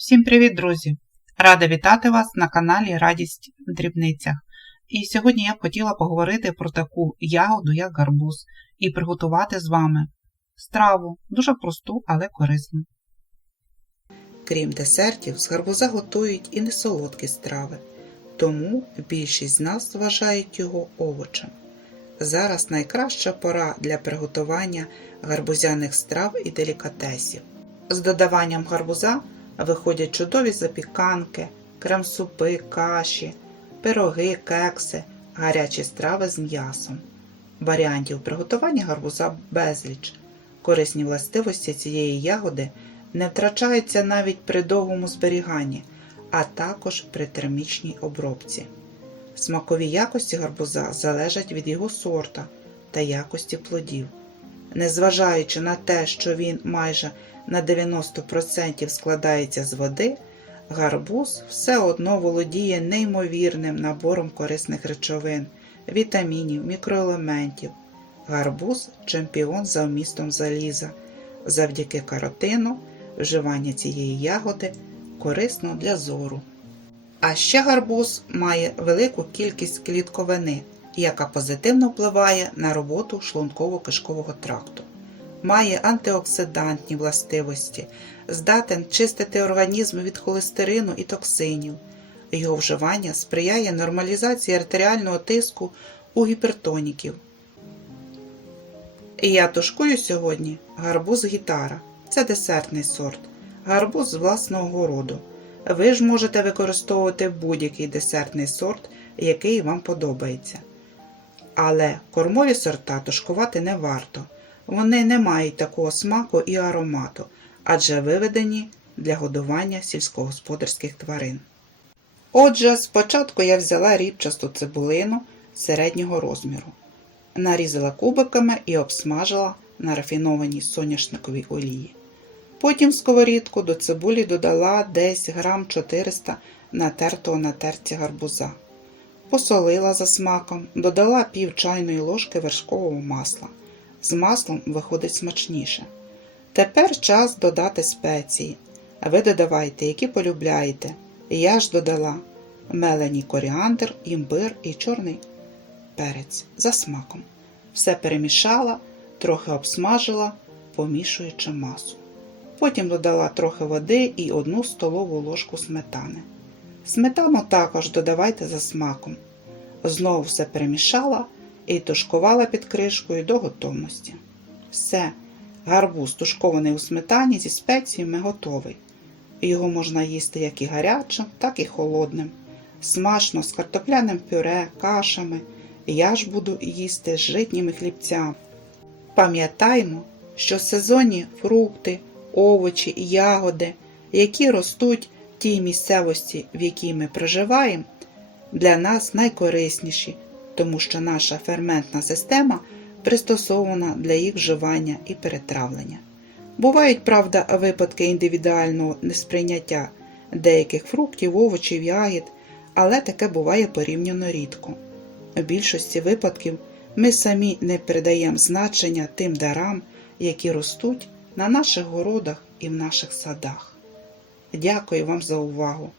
Всім привіт, друзі! Рада вітати вас на каналі Радість в дрібницях. І сьогодні я б хотіла поговорити про таку ягоду, як гарбуз, і приготувати з вами страву, дуже просту, але корисну. Крім десертів, з гарбуза готують і несолодкі страви, тому більшість з нас вважають його овочем. Зараз найкраща пора для приготування гарбузяних страв і делікатесів. З додаванням гарбуза виходять чудові запіканки, крем-супи, каші, пироги, кекси, гарячі страви з м'ясом. Варіантів приготування гарбуза безліч. Корисні властивості цієї ягоди не втрачаються навіть при довгому зберіганні, а також при термічній обробці. Смакові якості гарбуза залежать від його сорта та якості плодів. Незважаючи на те, що він майже на 90% складається з води, гарбуз все одно володіє неймовірним набором корисних речовин, вітамінів, мікроелементів. Гарбуз чемпіон за вмістом заліза. Завдяки каротину вживання цієї ягоди корисно для зору. А ще гарбуз має велику кількість клітковини, яка позитивно впливає на роботу шлунково-кишкового тракту. Має антиоксидантні властивості, здатен чистити організм від холестерину і токсинів. Його вживання сприяє нормалізації артеріального тиску у гіпертоніків. І я тушкую сьогодні гарбуз гітара. Це десертний сорт, гарбуз з власного городу. Ви ж можете використовувати будь-який десертний сорт, який вам подобається. Але кормові сорта тушкувати не варто. Вони не мають такого смаку і аромату, адже виведені для годування сільськогосподарських тварин. Отже, спочатку я взяла рібчасту цибулину середнього розміру, нарізала кубиками і обсмажила на рафінованій соняшниковій олії. Потім в сковорідку до цибулі додала десь грам 400 натертого на терці гарбуза. Посолила за смаком, додала пів чайної ложки вершкового масла. З маслом виходить смачніше. Тепер час додати спеції. Ви додавайте, які полюбляєте. Я ж додала мелені коріандр, імбир і чорний перець за смаком. Все перемішала, трохи обсмажила, помішуючи масу. Потім додала трохи води і одну столову ложку сметани. Сметану також додавайте за смаком. Знову все перемішала і тушкувала під кришкою до готовності. Все, гарбуз тушкований у сметані зі спеціями готовий. Його можна їсти як і гарячим, так і холодним. Смачно з картопляним пюре, кашами. Я ж буду їсти з житніми хлібцями. Пам'ятаймо, що сезонні фрукти, овочі і ягоди, які ростуть тій місцевості, в якій ми проживаємо, для нас найкорисніші, тому що наша ферментна система пристосована для їх вживання і перетравлення. Бувають, правда, випадки індивідуального несприйняття деяких фруктів, овочів, ягід, але таке буває порівняно рідко. У більшості випадків ми самі не передаємо значення тим дарам, які ростуть на наших городах і в наших садах. Дякую вам за увагу!